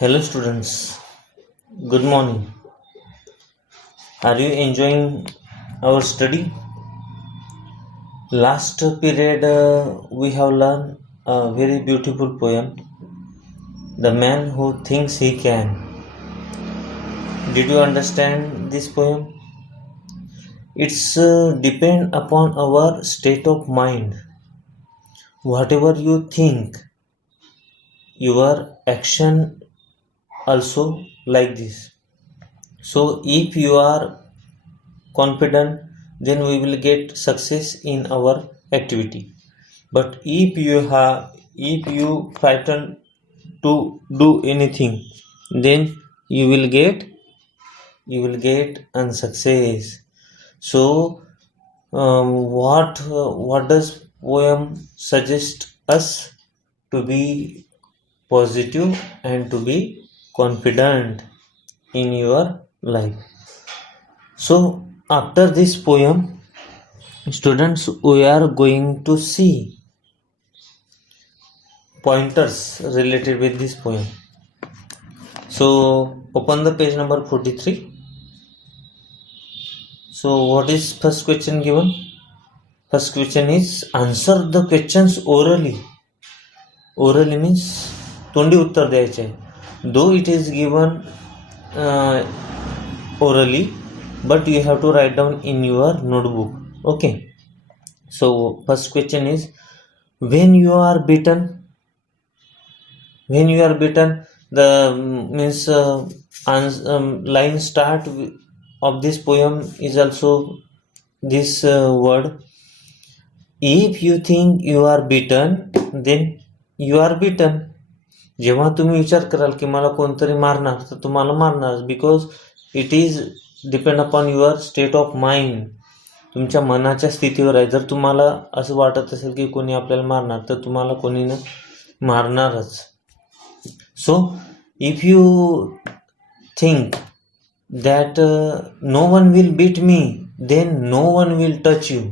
Hello students, good morning. Are you enjoying our study? Last period we have learned a very beautiful poem, The Man Who Thinks He Can. Did you understand this poem? It's depend upon our state of mind. Whatever you think, your action also like this. So if you are confident, then we will get success in our activity. But if you frightened to do anything, then you will get unsuccess. So what does poem suggest us? To be positive and to be confident in your life. So after this poem, students, we are going to see pointers related with this poem. So open the page number 43. So what is first question given? First question is answer the questions orally. Orally means तोंडी उत्तर द्यायचे आहे. Though it is given orally, but you have to write down in your notebook. Okay. So first question is when you are beaten. When you are beaten, the means line start of this poem is also this word. If you think you are beaten, then you are beaten. जेव्हा तुम्ही विचार कराल की मला कोणतरी मारणार, तर तुम्हाला मारणार, because it is depend upon your state of mind. तुमच्या मनाच्या स्थितीवर आहे. जर तुम्हाला असं वाटत असेल की कोणी आपल्याला मारणार, तर तुम्हाला कोणी न मारणारच. So if you think that no one will beat me, then no one will touch you.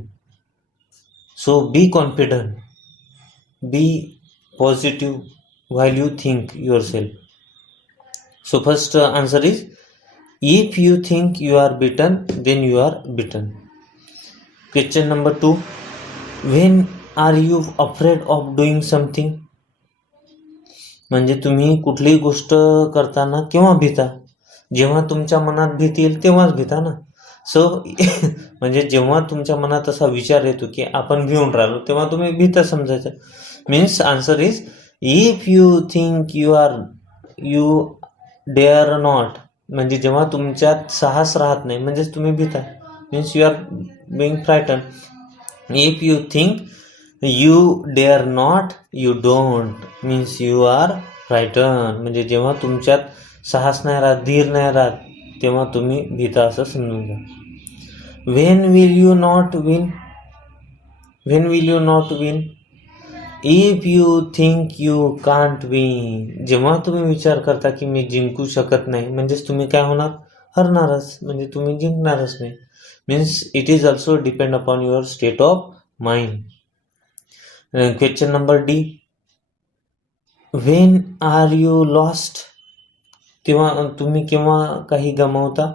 So be confident, be positive while you think yourself. So first answer is if you think you are beaten, then you are beaten. Question number 2, when are you afraid of doing something? म्हणजे तुम्ही कुठलीही गोष्ट करताना केव्हा भीता? जेव्हा तुमच्या मनात भीती येईल तेव्हाच भीता ना. सो म्हणजे जेव्हा तुमच्या मनात असा विचार येतो की आपण भिवून राहिलो, तेव्हा तुम्ही भीता समजायचं. Means answer is if you think you dare not, म्हणजे जेव्हा तुमच्यात साहस राहत नाही म्हणजेच तुम्ही भीता. Means you are being frightened. If you think you dare not, you don't, means you are frightened. म्हणजे जेव्हा तुमच्यात साहस नाही राहत, धीर नाही राहत, तेव्हा तुम्ही भीता असं समजून घ्या. when will you not win? when will you not win? if you think you can't win, जेव्हा तुम्ही विचार करता की मी जिंकू शकत नाही, म्हणजेच तुम्ही काय होणार? हरणारच, म्हणजे तुम्ही जिंकणारच नाही. Means it is also depend upon your state of mind. Question number D, when are you lost? तेव्हा तुम्ही केव्हा काही गमावता?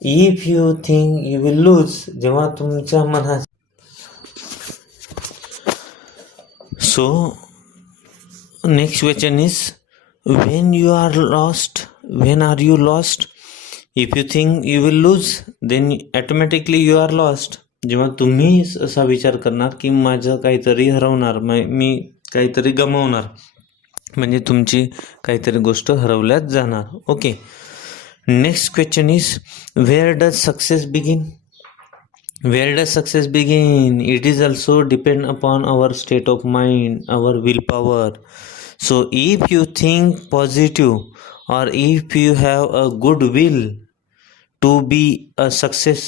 If you think you will lose, जेव्हा तुमच्या मनात. So next question is when you are lost, when are you lost? If you think you will lose, then automatically you are lost. जेव्हा तुम्ही असा विचार करणार की माझं काहीतरी हरवणार, मी काहीतरी गमावणार, म्हणजे तुमची काहीतरी गोष्ट हरवल्याच जाणार. Okay. Next question is where does success begin? Where does success begin? It is also depend upon our state of mind, our will power. So if you think positive or if you have a good will to be a success,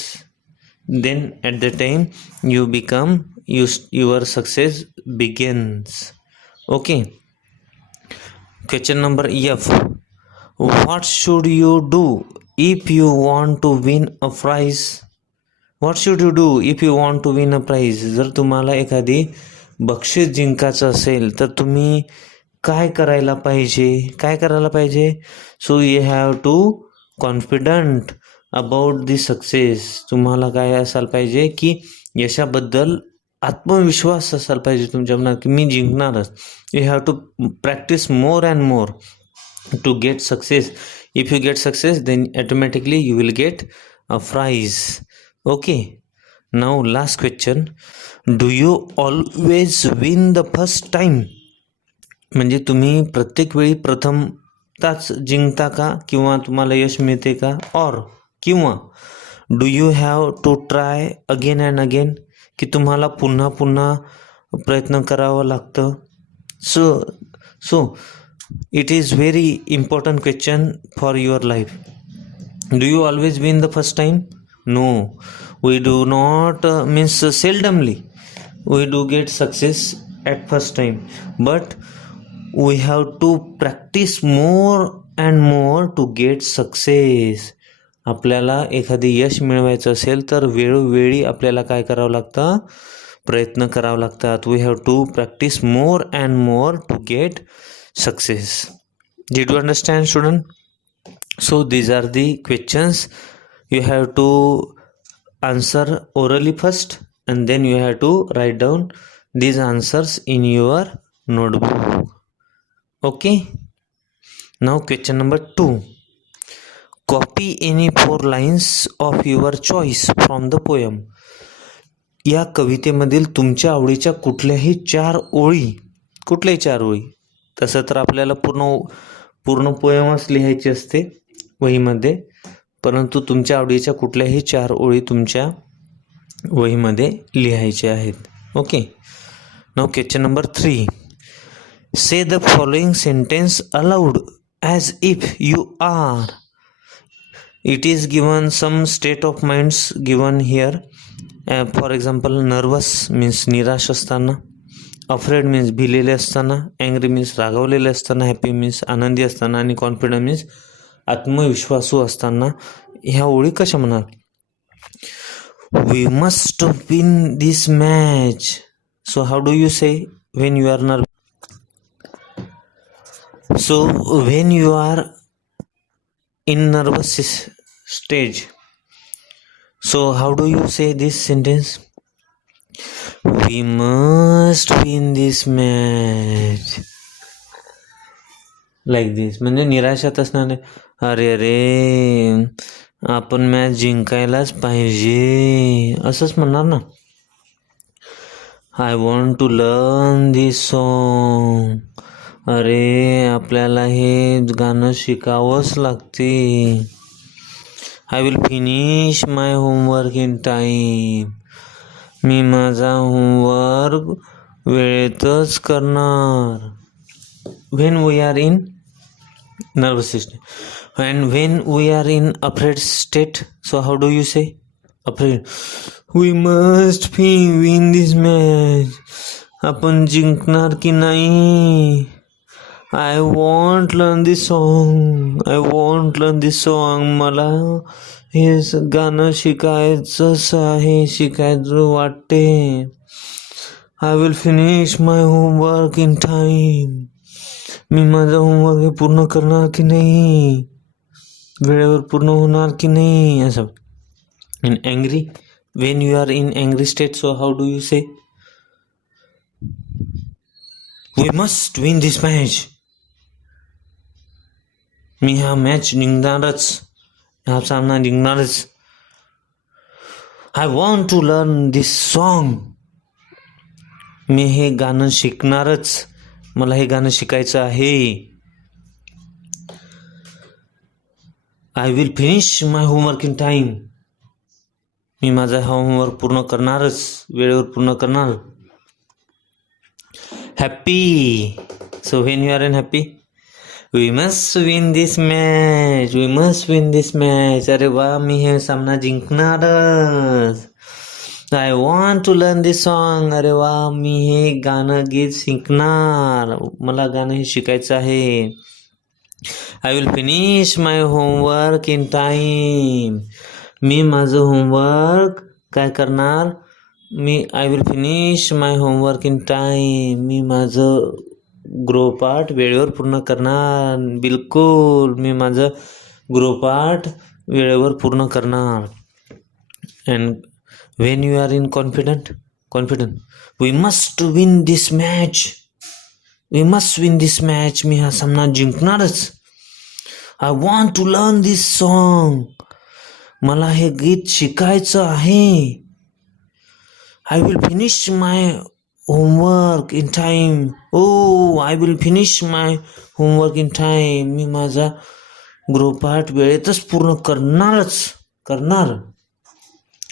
then at the time your success begins. Okay. Question number F, what should you do if you want to win a prize? What should you do if you want to win a prize? जर तुम्हाला एखादी बक्षीस जिंकायचं असेल तर तुम्ही काय करायला पाहिजे. So you have to confident about the success. तुम्हाला काय असायला पाहिजे की यशाबद्दल आत्मविश्वास असायला पाहिजे तुमच्या मनात की मी जिंकणारच. You have to practice more and more to get success. If you get success, then automatically you will get a prize. Okay, now last question, do you always win the first time? म्हणजे तुम्ही प्रत्येक वेळी प्रथमताच जिंकता का किंवा तुम्हाला यश मिळते का, और किंवा do you have to try again and again, की तुम्हाला पुन्हा पुन्हा प्रयत्न करावं लागतं. सो it is very important question for your life. Do you always win the first time? No, we do not, means seldomly we do get success at first time, but we have to practice more and more to get success. आपल्याला एखादी यश मिळवायचं असेल तर वेळोवेळी आपल्याला काय करावं लागतं, प्रयत्न करावं लागतात. We have to practice more and more to get success. Did you understand, student? So these are the questions. You have to answer orally first, and then you have to write down these answers in your notebook. Okay, now question number 2. Copy any 4 lines of your choice from the poem. या कवितेमधील तुमच्या आवडीच्या कुठल्याही 4 ओळी, तसं तर आपल्याला पूर्ण पोयमच लिहायची असते वहीमध्ये, परंतु तुमच्या आवडीच्या कुठल्याही 4 ओळी तुमच्या वहीमध्ये लिहायच्या आहेत. Okay, now question number 3. Say the following sentence aloud as if you are. It is given some state of minds given here. For example, nervous means निराश असताना, अफ्रेड मीन्स भिलेले असताना, अँग्री मीन्स रागावलेले असताना, हॅपी मीन्स आनंदी असताना, आणि confident means आत्मविश्वासू असताना. ह्या ओळी कशा म्हणणार? We must win this match. So how do you say when you are nervous? So when you are in nervous stage, so how do you say this sentence? We must win this match. Like this. म्हणजे निराशात असणारे, अरे आपण match जिंकायलाच पाहिजे, असंच म्हणणार ना. I want to learn this song. अरे आपल्याला हे गाणं शिकावंच लागते. I will finish my homework in time. मी माझा होमवर्क वेळेतच करणार. When we are in nervous system. And when we are in afraid state, so how do you say afraid? We must win this match. आपण जिंकणार की नाही? I want learn this song. मला हे गाणं शिकायचंच आहे, शिकायचं वाटते. I will finish my homework in time. मी माझं होमवर्क हे पूर्ण करणार की नाही, वेळेवर पूर्ण होणार की नाही, असं. In angry, when you are in angry state, so how do you say? We must win this match. मी हा मॅच जिंकणारच, हा सामना जिंकणारच. I want to learn this song. मी हे गाणं शिकणारच, मला हे गाणं शिकायचं आहे. I will finish my homework in time. मी माझा हा होमवर्क पूर्ण करणारच, वेळेवर पूर्ण करणार. Happy. So when you are in happy, we must win this match. अरे वा, मी हे सामना जिंकणारच. I want to learn this song. अरे वा, मी हे गाणं गीत शिकणार, मला गाणं हे शिकायचं आहे. I will finish my homework in time. मी माझं होमवर्क काय करणार? I will finish my homework in time. मी माझं गृहपाठ वेळेवर पूर्ण करणार. बिलकुल, मी माझं गृहपाठ वेळेवर पूर्ण करणार. And when you are in confident we must win this match. मी हा सामना जिंकणारच. I want to learn this song. मला हे गीत शिकायचं आहे. I will finish my homework in time. I will finish my homework in time. मी माझा गृहपाठ वेळेतच पूर्ण करणार.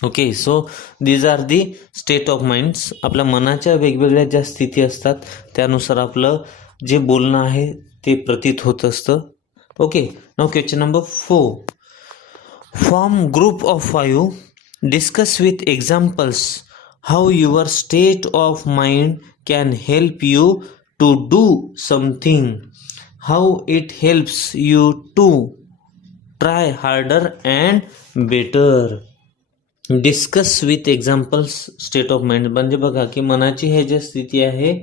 Okay, so these are the state of minds. आपल्या मनाच्या वेगवेगळ्या ज्या स्थिती असतात त्यानुसार आपलं जे बोलणं आहे ते प्रतीत होत असतं. Okay, now question number 4. Form group of 5. Discuss with examples how your state of mind can help you to do something. How it helps you to try harder and better. Discuss with examples state of mind म्हणजे बघा की मनाची हे जी स्थिती आहे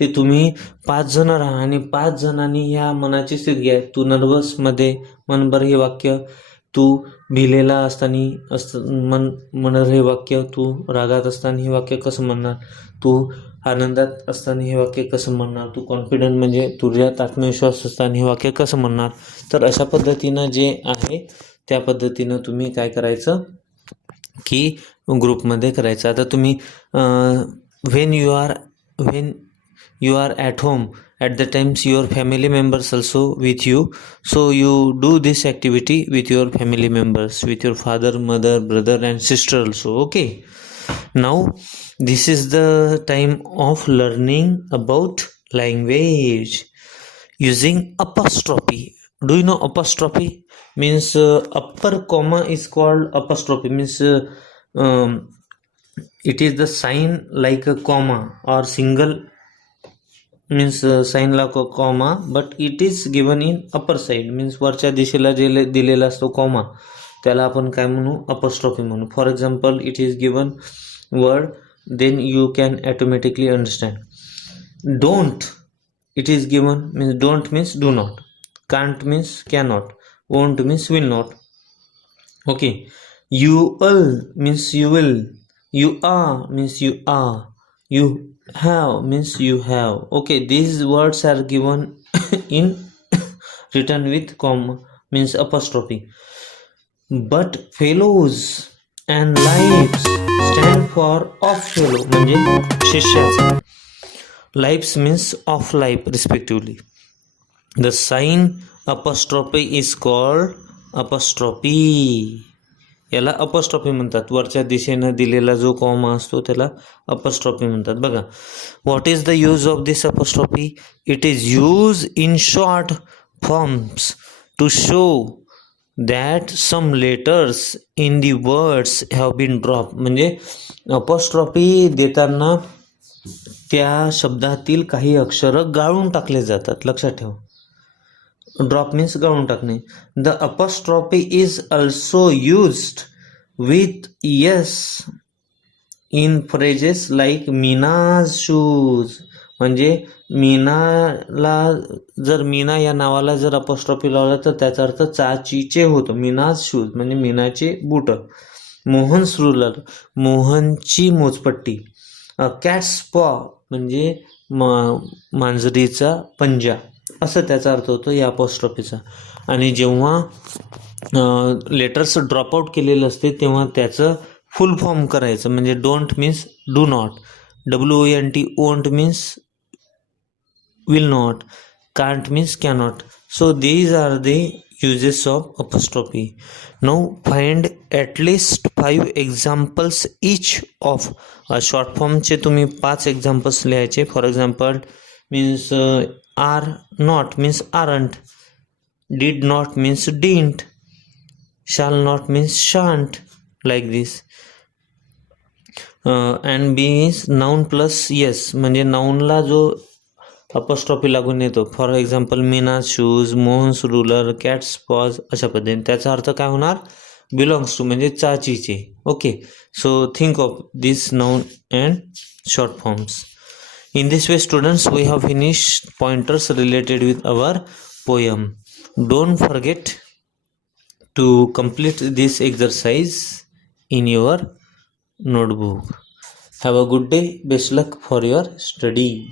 ते तुम्ही 5 जण राहा आणि 5 जणांनी ह्या मनाची स्थिती घ्या. तू नर्वसमध्ये मनभर हे वाक्य, तू भिलेला असताना म्हणर हे वाक्य, तू रागात असताना हे वाक्य कसं म्हणणार, तू आनंदात असताना हे वाक्य कसं म्हणणार, तू कॉन्फिडंट म्हणजे तुझ्यात आत्मविश्वास असताना हे वाक्य कसं म्हणणार. तर अशा पद्धतीनं जे आहे त्या पद्धतीनं तुम्ही काय करायचं की ग्रुपमध्ये करायचं. आता तुम्ही when you are at home at the times your family members also with you. So you do this activity with your family members, with your father, mother, brother and sister also. Okay, now this is the time of learning about language using apostrophe. Do you know apostrophe? Means upper comma is called apostrophe. Means it is the sign like a comma or single, means sign like a comma, but it is given in upper side. Means वरच्या दिशेला जे दिलेला असतो comma त्याला आपण काय म्हणू, apostrophe म्हणू. For example, it is given word, then you can automatically understand. Don't, it is given, means don't means do not, can't means cannot, won't means will not. Okay, you will means you will, you are means you are, you have means you have. Okay, these words are given in written with comma, means apostrophe. But fellows and lives stand for of fellow म्हणजे शिष्याचा. Lives means of life respectively. The sign apostrophe is called apostrophe. याला apostrophe म्हणतात. वरच्या दिशेनं दिलेला जो comma असतो त्याला apostrophe म्हणतात. बघा, what is the use of this apostrophe? It is used in short forms to show that some letters in the words have been dropped. म्हणजे apostrophe देताना त्या शब्दातील काही अक्षर गाळून टाकले जातात. लक्षात ठेवा, ड्रॉप मीन्स गाळून टाकणे. The apostrophe is also used with yes in phrases like Meena's shoes. म्हणजे मीनाला जर मीना या नावाला जर अपॉस्ट्रॉफी लावला तर त्याचा अर्थ चाचीचे होतं. मीनाज शूज म्हणजे मीनाचे बूट. मोहन रुलर मोहनची मोजपट्टी. कॅट्स पॉ म्हणजे मांजरीचा पंजा, असं त्याचा अर्थ होतो या अपॉस्ट्रॉफीचा. आणि जेव्हा लेटर्स ड्रॉपआउट केलेलं असते तेव्हा त्याचं फुल फॉर्म करायचं. म्हणजे don't means do not, WONT won't means will not, can't means cannot. So these are the uses of apostrophe. Now find at least 5 examples each of short form चे तुम्ही 5 examples लिहायचे. For example, means are not means aren't, did not means didn't, shall not means shan't, like this. And B is noun plus yes म्हणजे नाउनला जो apostrophe लागून येतो. For example, Meena shoes, Mohan's ruler, cat's paws, अशा पद्धतीने त्याचा अर्थ काय होणार, बिलॉंग्स टू म्हणजे चाचीचे. Okay, so think of this noun and short forms. In this way, students, we have finished pointers related with our poem. Don't forget to complete this exercise in your notebook. Have a good day. Best luck for your study.